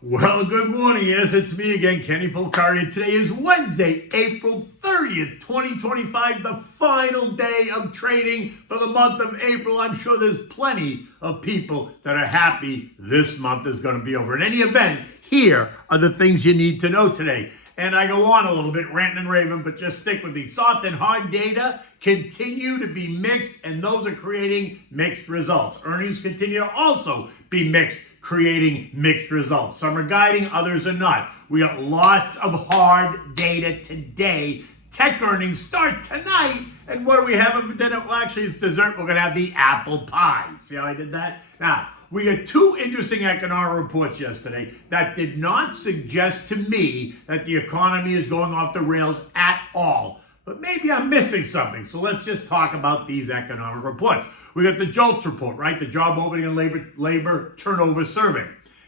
Well, good morning. Yes, it's me again, Kenny Polcari, and today is Wednesday, April 30th, 2025, the final day of trading for the month of April. I'm sure there's plenty of people that are happy this month is going to be over. In any event, here are the things you need to know today. And I go on a little bit, ranting and raving, but just stick with me. Soft and hard data continue to be mixed, and those are creating mixed results. Earnings continue to also be mixed, creating mixed results. Some are guiding, others are not. We got lots of hard data today. Tech earnings start tonight. And what do we have for dinner? Well, actually, it's dessert. We're going to have the apple pie. See how I did that? Now, we got two interesting economic reports yesterday that did not suggest to me that the economy is going off the rails at all. But maybe I'm missing something. So let's just talk about these economic reports. We got the JOLTS report, right? The job opening and labor turnover survey.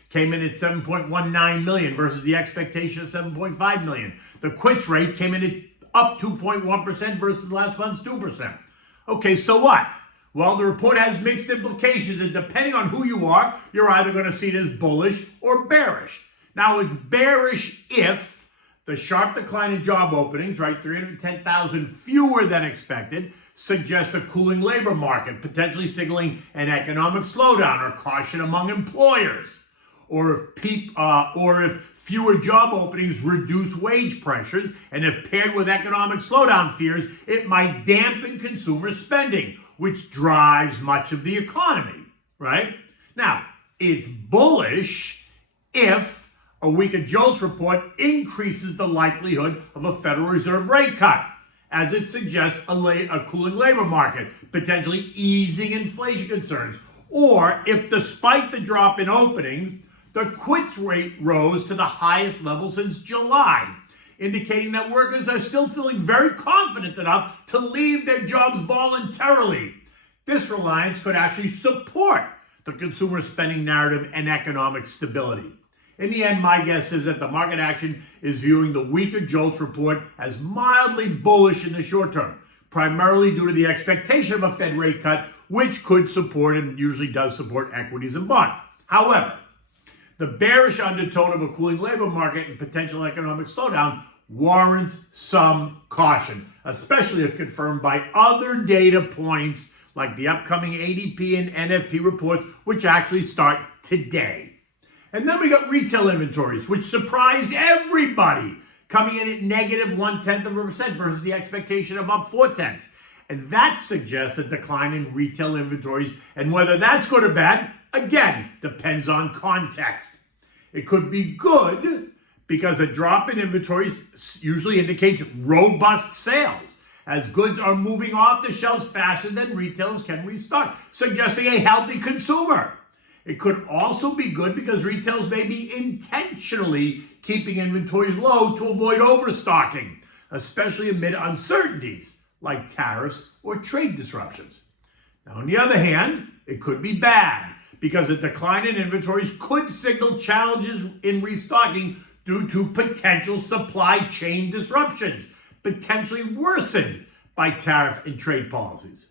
Came in at 7.19 million versus the expectation of 7.5 million. The quits rate came in at up 2.1% versus last month's 2%. Okay, so what? Well, the report has mixed implications, and depending on who you are, you're either going to see it as bullish or bearish. Now, it's bearish if the sharp decline in job openings, right, 310,000 fewer than expected, suggests a cooling labor market, potentially signaling an economic slowdown or caution among employers. Or if fewer job openings reduce wage pressures, and if paired with economic slowdown fears, it might dampen consumer spending, which drives much of the economy, right? Now, it's bullish if a weaker JOLTS report increases the likelihood of a Federal Reserve rate cut, as it suggests a cooling labor market, potentially easing inflation concerns, or if despite the drop in openings, the quits rate rose to the highest level since July, indicating that workers are still feeling very confident enough to leave their jobs voluntarily. This reliance could actually support the consumer spending narrative and economic stability. In the end, my guess is that the market action is viewing the weaker JOLTS report as mildly bullish in the short term, primarily due to the expectation of a Fed rate cut, which could support and usually does support equities and bonds. However, the bearish undertone of a cooling labor market and potential economic slowdown warrants some caution, especially if confirmed by other data points like the upcoming ADP and NFP reports, which actually start today. And then we got retail inventories, which surprised everybody, coming in at negative 0.1% versus the expectation of up 0.4. And that suggests a decline in retail inventories, and whether that's good or bad, again, depends on context. It could be good because a drop in inventories usually indicates robust sales, as goods are moving off the shelves faster than retailers can restock, suggesting a healthy consumer. It could also be good because retailers may be intentionally keeping inventories low to avoid overstocking, especially amid uncertainties like tariffs or trade disruptions. Now, on the other hand, it could be bad because a decline in inventories could signal challenges in restocking due to potential supply chain disruptions, potentially worsened by tariff and trade policies.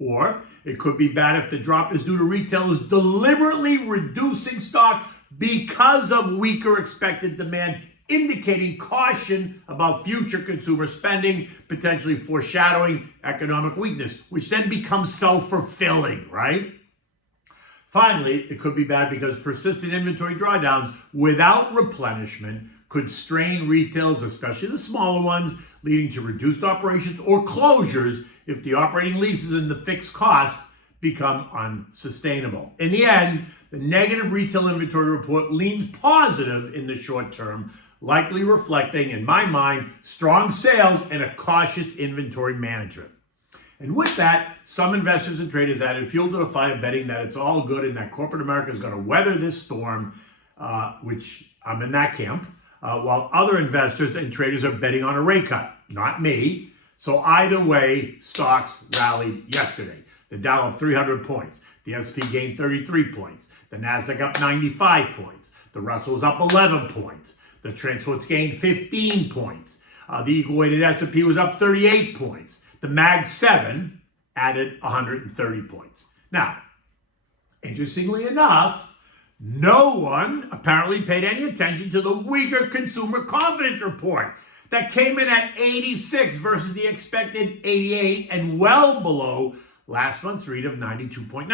Or it could be bad if the drop is due to retailers deliberately reducing stock because of weaker expected demand, indicating caution about future consumer spending, potentially foreshadowing economic weakness, which then becomes self-fulfilling, right? Finally, it could be bad because persistent inventory drawdowns without replenishment could strain retailers, especially the smaller ones, leading to reduced operations or closures if the operating leases and the fixed costs become unsustainable. In the end, the negative retail inventory report leans positive in the short term, likely reflecting, in my mind, strong sales and a cautious inventory management. And with that, some investors and traders added fuel to the fire, betting that it's all good and that corporate America is going to weather this storm, which I'm in that camp, while other investors and traders are betting on a rate cut. Not me. So either way, stocks rallied yesterday. The Dow up 300 points. The S&P gained 33 points. The Nasdaq up 95 points. The Russell was up 11 points. The transports gained 15 points. The equal-weighted S&P was up 38 points. The Mag 7 added 130 points. Now, interestingly enough, No one apparently paid any attention to the weaker consumer confidence report that came in at 86 versus the expected 88 and well below last month's read of 92.9.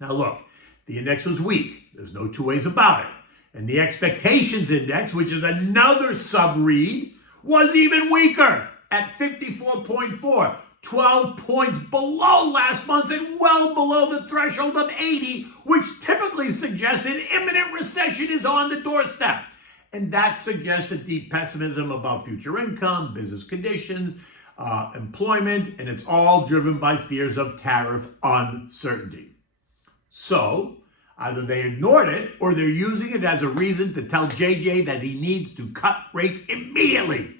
Now look, the index was weak. There's no two ways about it. And the expectations index, which is another sub-read, was even weaker at 54.4, 12 points below last month's and well below the threshold of 80, which typically suggests an imminent recession is on the doorstep. And that suggests a deep pessimism about future income, business conditions, employment, and it's all driven by fears of tariff uncertainty. So, either they ignored it or they're using it as a reason to tell JJ that he needs to cut rates immediately.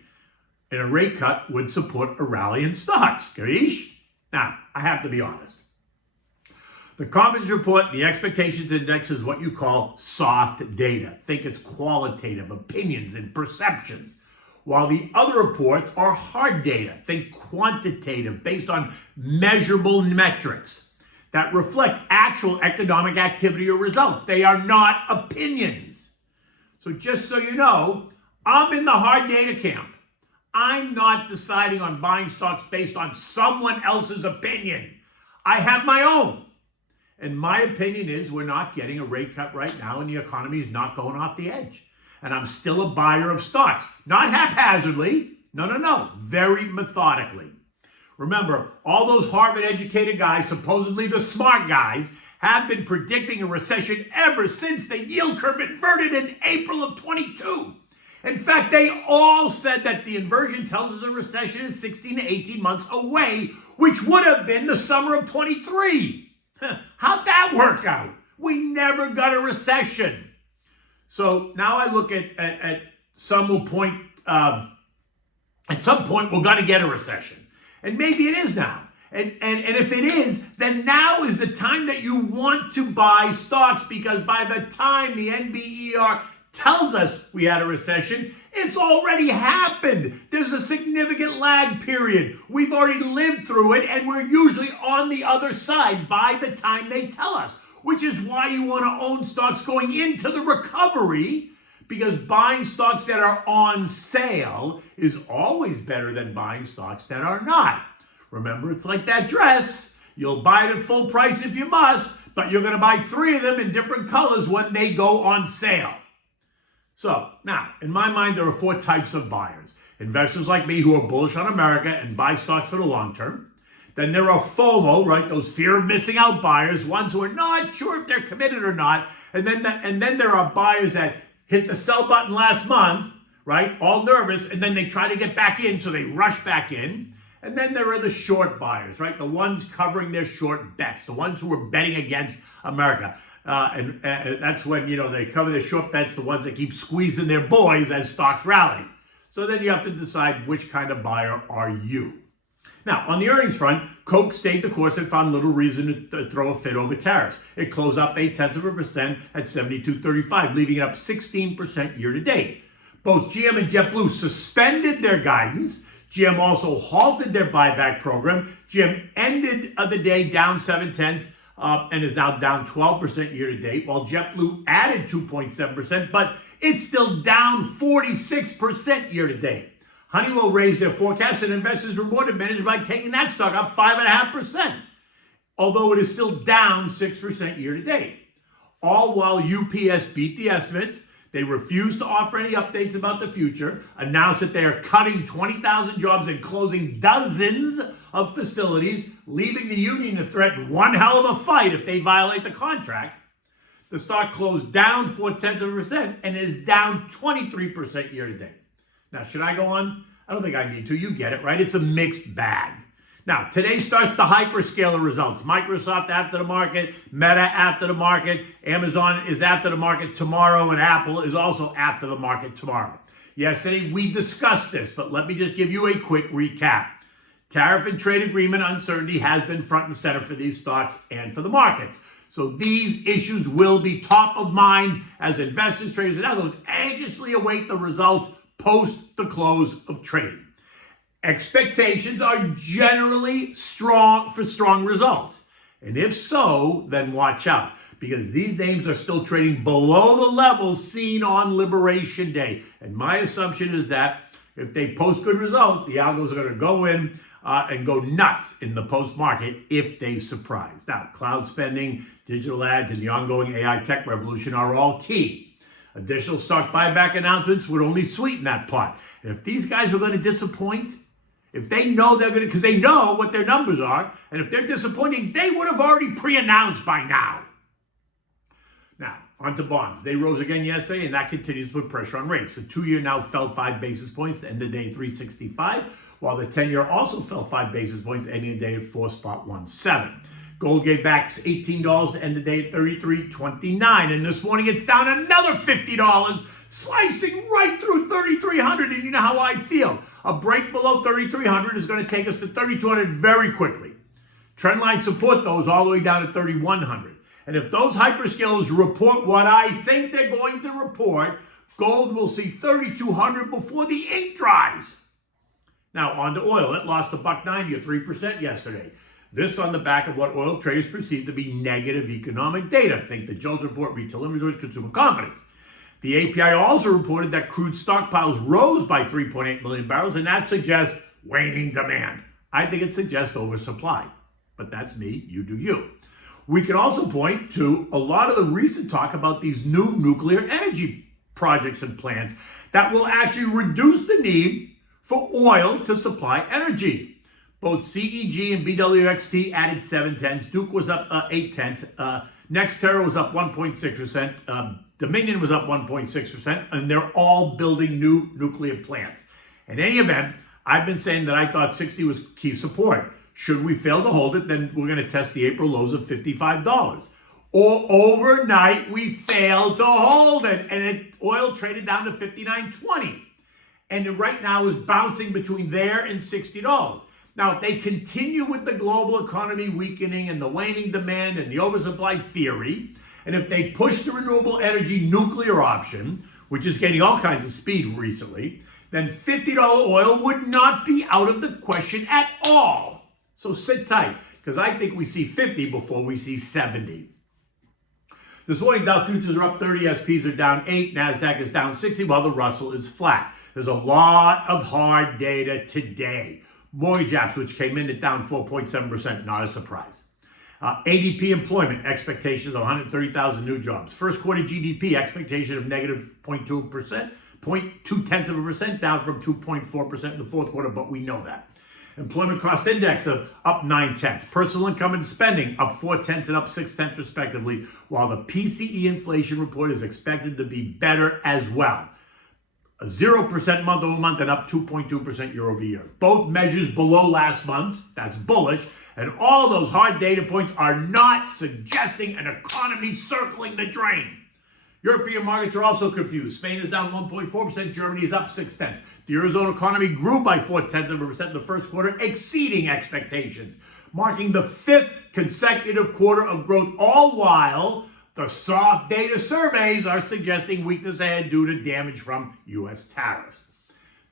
And a rate cut would support a rally in stocks. Garish? Now, I have to be honest. The confidence report, the expectations index is what you call soft data. Think it's qualitative, opinions and perceptions. While the other reports are hard data. Think quantitative, based on measurable metrics that reflect actual economic activity or results. They are not opinions. So just so you know, I'm in the hard data camp. I'm not deciding on buying stocks based on someone else's opinion. I have my own. And my opinion is we're not getting a rate cut right now and the economy is not going off the edge. And I'm still a buyer of stocks. Not haphazardly. No. Very methodically. Remember, all those Harvard-educated guys, supposedly the smart guys, have been predicting a recession ever since the yield curve inverted in April of 22. In fact, they all said that the inversion tells us a recession is 16 to 18 months away, which would have been the summer of 23. How'd that work out? We never got a recession. So now I look at some will point, at some point we're going to get a recession. And maybe it is now. And if it is, then now is the time that you want to buy stocks, because by the time the NBER tells us we had a recession, it's already happened. There's a significant lag period. We've already lived through it, and we're usually on the other side by the time they tell us, which is why you want to own stocks going into the recovery, because buying stocks that are on sale is always better than buying stocks that are not. Remember, it's like that dress. You'll buy it at full price if you must, but you're going to buy 3 of them in different colors when they go on sale. So now, in my mind, there are 4 types of buyers. Investors like me who are bullish on America and buy stocks for the long term. Then there are FOMO, right? Those fear of missing out buyers, ones who are not sure if they're committed or not. And then there are buyers that hit the sell button last month, right? All nervous, and then they try to get back in, so they rush back in. And then there are the short buyers, right? The ones covering their short bets, the ones who are betting against America. And that's when, they cover their short bets, the ones that keep squeezing their boys as stocks rally. So then you have to decide which kind of buyer are you. Now, on the earnings front, Coke stayed the course and found little reason to throw a fit over tariffs. It closed up 0.8% at 72.35, leaving it up 16% year to date. Both GM and JetBlue suspended their guidance. GM also halted their buyback program. GM ended the day down 0.7 and is now down 12% year to date, while JetBlue added 2.7%, but it's still down 46% year to date. Honeywell raised their forecast, and investors rewarded managers by taking that stock up 5.5%, although it is still down 6% year to date. All while UPS beat the estimates. They refused to offer any updates about the future, announced that they are cutting 20,000 jobs and closing dozens of facilities, leaving the union to threaten one hell of a fight if they violate the contract. The stock closed down 0.4% and is down 23% year to date. Now, should I go on? I don't think I need to. You get it, right? It's a mixed bag. Now, today starts the hyperscaler results. Microsoft after the market, Meta after the market, Amazon is after the market tomorrow, and Apple is also after the market tomorrow. Yesterday, we discussed this, but let me just give you a quick recap. Tariff and trade agreement uncertainty has been front and center for these stocks and for the markets. So these issues will be top of mind as investors, traders, and others anxiously await the results post the close of trading. Expectations are generally strong for strong results. And if so, then watch out. because these names are still trading below the levels seen on Liberation Day. And my assumption is that if they post good results, the algos are going to go in and go nuts in the post-market if they surprise. Now, cloud spending, digital ads, and the ongoing AI tech revolution are all key. Additional stock buyback announcements would only sweeten that pot. And if these guys are going to disappoint, if they know they're going to, because they know what their numbers are, and if they're disappointing, they would have already pre-announced by now. Now, on to bonds. They rose again yesterday, and that continues to put pressure on rates. The 2-year now fell 5 basis points to end the day 365, while the 10-year also fell 5 basis points, ending the day at 4.17. Gold gave back $18 to end the day at $33.29, and this morning it's down another $50, slicing right through 3,300, and you know how I feel. A break below 3,300 is going to take us to 3,200 very quickly. Trendline support, though, is all the way down to 3,100. And if those hyperscalers report what I think they're going to report, gold will see 3,200 before the ink dries. Now, on to oil. It lost $1.90 or 3% yesterday. This on the back of what oil traders perceive to be negative economic data. Think the JOLTS report, retail inventories, consumer confidence. The API also reported that crude stockpiles rose by 3.8 million barrels, and that suggests waning demand. I think it suggests oversupply, but that's me, you do you. We can also point to a lot of the recent talk about these new nuclear energy projects and plants that will actually reduce the need for oil to supply energy. Both CEG and BWXT added 0.7. Duke was up 0.8. NextEra was up 1.6%. Dominion was up 1.6%, and they're all building new nuclear plants. In any event, I've been saying that I thought 60 was key support. Should we fail to hold it, then we're going to test the April lows of $55. Or overnight, we failed to hold it, and oil traded down to $59.20. And it right now is bouncing between there and $60. Now, if they continue with the global economy weakening and the waning demand and the oversupply theory, and if they push the renewable energy nuclear option, which is getting all kinds of speed recently, then $50 oil would not be out of the question at all. So sit tight, because I think we see 50 before we see 70. This morning, Dow futures are up 30, SPs are down 8, NASDAQ is down 60, while the Russell is flat. There's a lot of hard data today. Mortgage apps, which came in at down 4.7%, not a surprise. ADP employment, expectations of 130,000 new jobs. First quarter GDP, expectation of negative 0.2%, 0.2%, down from 2.4% in the fourth quarter, but we know that. Employment cost index of up 0.9. Personal income and spending up 0.4 and up 0.6 respectively, while the PCE inflation report is expected to be better as well. 0% month over month and up 2.2% year over year. Both measures below last month's, that's bullish, and all those hard data points are not suggesting an economy circling the drain. European markets are also confused. Spain is down 1.4%, Germany is up 0.6. The Eurozone economy grew by 0.4% in the first quarter, exceeding expectations, marking the 5th consecutive quarter of growth, all while the soft data surveys are suggesting weakness ahead due to damage from U.S. tariffs.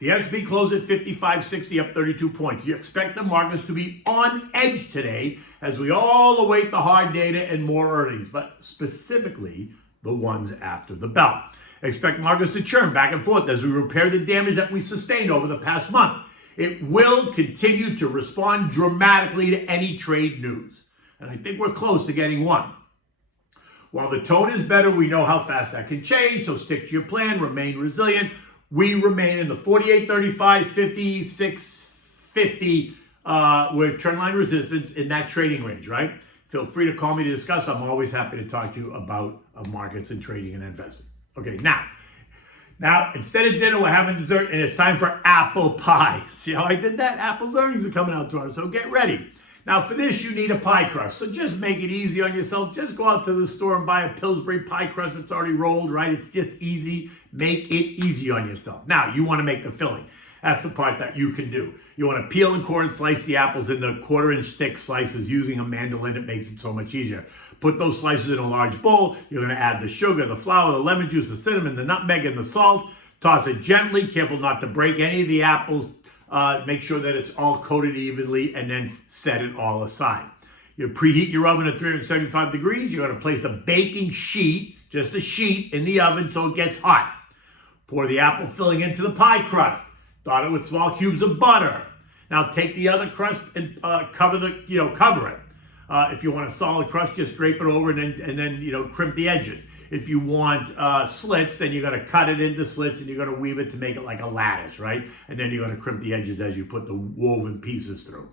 The S&P closed at 5560, up 32 points. You expect the markets to be on edge today as we all await the hard data and more earnings, but specifically the ones after the bell. Expect markets to churn back and forth as we repair the damage that we sustained over the past month. It will continue to respond dramatically to any trade news, and I think we're close to getting one. While the tone is better, we know how fast that can change, so stick to your plan, remain resilient. We remain in the 48.35, 56.50 with trendline resistance in that trading range, right? Feel free to call me to discuss. I'm always happy to talk to you about markets and trading and investing. Okay, now instead of dinner, we're having dessert, and it's time for apple pie. See how I did that? Apple's earnings are coming out tomorrow, so get ready. Now, for this, you need a pie crust. So just make it easy on yourself. Just go out to the store and buy a Pillsbury pie crust that's already rolled, right? It's just easy. Make it easy on yourself. Now, you want to make the filling. That's the part that you can do. You want to peel and core and slice the apples into 1/4-inch thick slices using a mandolin. It makes it so much easier. Put those slices in a large bowl. You're going to add the sugar, the flour, the lemon juice, the cinnamon, the nutmeg, and the salt. Toss it gently. Careful not to break any of the apples. Make sure that it's all coated evenly, and then set it all aside. You preheat your oven at 375 degrees. You're going to place a baking sheet, just a sheet, in the oven so it gets hot. Pour the apple filling into the pie crust. Dot it with small cubes of butter. Now take the other crust and cover it. If you want a solid crust, just drape it over and then crimp the edges. If you want slits, then you're going to cut it into slits and you're going to weave it to make it like a lattice, right? And then you're going to crimp the edges as you put the woven pieces through.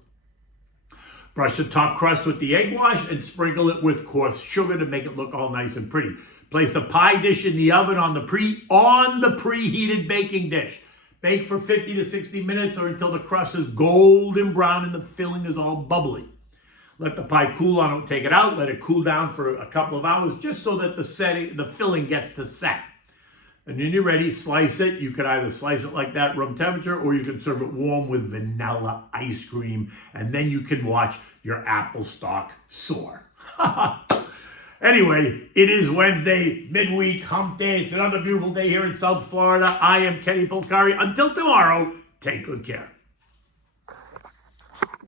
Brush the top crust with the egg wash and sprinkle it with coarse sugar to make it look all nice and pretty. Place the pie dish in the oven on the preheated baking dish. Bake for 50 to 60 minutes or until the crust is golden brown and the filling is all bubbly. Let the pie cool on it, take it out, let it cool down for a couple of hours just so that the filling gets to set. And then you're ready, slice it. You could either slice it like that, room temperature, or you can serve it warm with vanilla ice cream. And then you can watch your apple stock soar. Anyway, it is Wednesday, midweek, hump day. It's another beautiful day here in South Florida. I am Kenny Polcari. Until tomorrow, take good care.